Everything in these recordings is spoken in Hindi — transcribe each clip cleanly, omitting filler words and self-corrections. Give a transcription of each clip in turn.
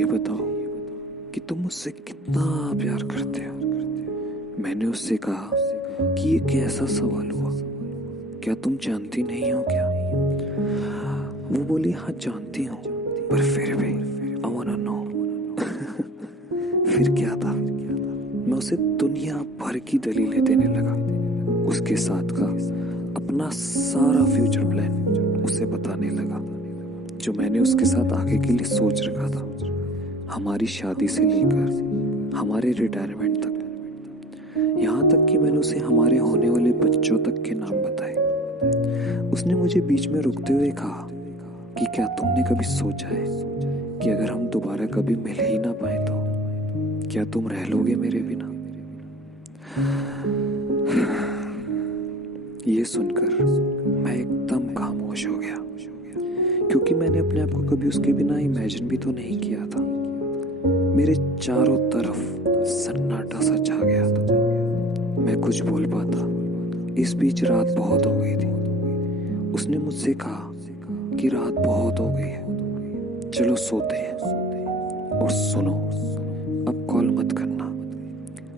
ये बताओ कि तुम मुझसे कितना प्यार करते हो। मैंने उससे कहा कि ये कैसा सवाल हुआ, क्या तुम जानती नहीं हो क्या? वो बोली हाँ जानती हूँ, पर फिर भी आई वांना नो। फिर क्या था, मैं उसे दुनिया भर की दलीलें देने लगा। उसके साथ का अपना सारा फ्यूचर प्लान उसे बताने लगा, जो मैंने उसके साथ आगे के लिए सोच रखा था, हमारी शादी से लेकर हमारे रिटायरमेंट तक। यहाँ तक कि मैंने उसे हमारे होने वाले बच्चों तक के नाम बताए। उसने मुझे बीच में रुकते हुए कहा कि क्या तुमने कभी सोचा है कि अगर हम दोबारा कभी मिल ही ना पाए तो क्या तुम रह लोगे मेरे बिना? ये सुनकर मैं एकदम खामोश हो गया, क्योंकि मैंने अपने आप को कभी उसके बिना इमेजिन भी तो नहीं किया था। मेरे चारों तरफ सन्नाटा सा छा गया था। मैं कुछ बोल पाता। इस बीच रात बहुत हो गई थी। उसने मुझसे कहा कि रात बहुत हो गई है, चलो सोते हैं। और सुनो, अब कॉल मत करना।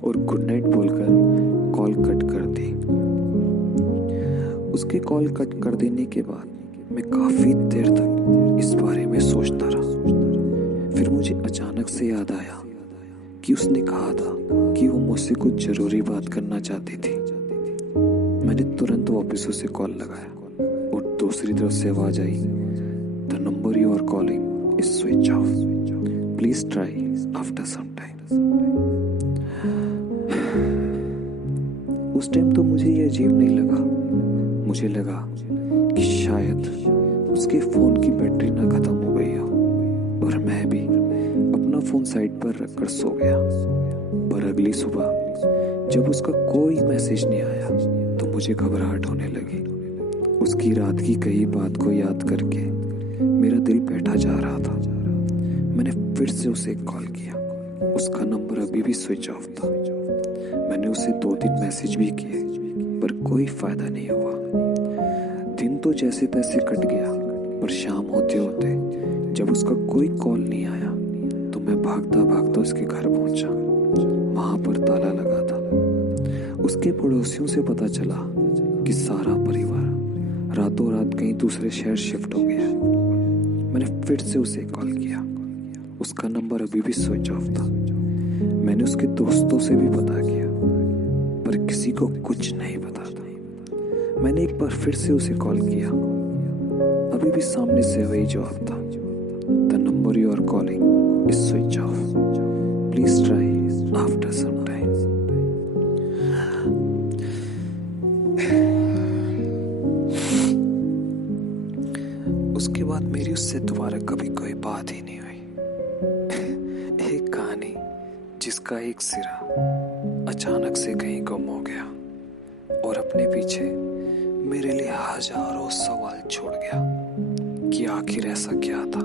और गुड नाइट बोलकर कॉल कट कर दी। उसके कॉल कट कर देने के बाद मैं काफी देर तक इस बारे में सोचता रहा। फिर मुझे अचानक से याद आया कि उसने कहा था कि वो मुझसे कुछ जरूरी बात करना चाहती थी। मैंने तुरंत वापस उसे कॉल लगाया और दूसरी तरफ से आवाज आई, the number you are calling is switch off, please try after some time. उस टाइम तो मुझे ये अजीब नहीं लगा। मुझे लगा कि शायद उसके फोन की बैटरी ना खत्म हो गई हो और मैं भी अपना फोन साइड पर रखकर सो गया। पर अगली सुबह जब उसका कोई मैसेज नहीं आया तो मुझे घबराहट होने लगी। उसकी रात की कही बात को याद करके मेरा दिल बैठा जा रहा था। मैंने फिर से उसे कॉल किया। उसका नंबर अभी भी स्विच ऑफ था। मैंने उसे 2-3 मैसेज भी किए, पर कोई फायदा नहीं हुआ। दिन तो जैसे तैसे कट गया, पर शाम होते होते जब उसका कोई कॉल नहीं आया तो मैं भागता भागता उसके घर पहुंचा। वहां पर ताला लगा था। उसके पड़ोसियों से पता चला कि सारा परिवार रातों रात कहीं दूसरे शहर शिफ्ट हो गया। मैंने फिर से उसे कॉल किया। उसका नंबर अभी भी स्विच ऑफ था। मैंने उसके दोस्तों से भी पता किया, पर किसी को कुछ नहीं पता था। मैंने एक बार फिर से उसे कॉल किया। अभी भी सामने से वही जवाब था, the number you are calling is switch off, please try after some time. उसके बाद मेरी उससे दोबारा कभी कोई बात ही नहीं हुई। एक कहानी जिसका एक सिरा अचानक से कहीं गुम हो गया और अपने पीछे मेरे लिए हजारों सवाल छोड़ गया कि आखिर ऐसा क्या था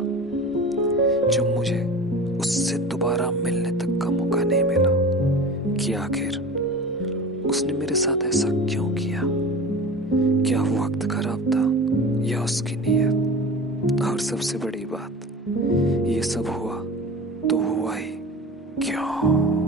जो मुझे उससे दोबारा मिलने तक का मौका नहीं मिला, कि आखिर उसने मेरे साथ ऐसा क्यों किया। क्या वो वक्त खराब था या उसकी नीयत? और सबसे बड़ी बात, ये सब हुआ तो हुआ ही क्यों?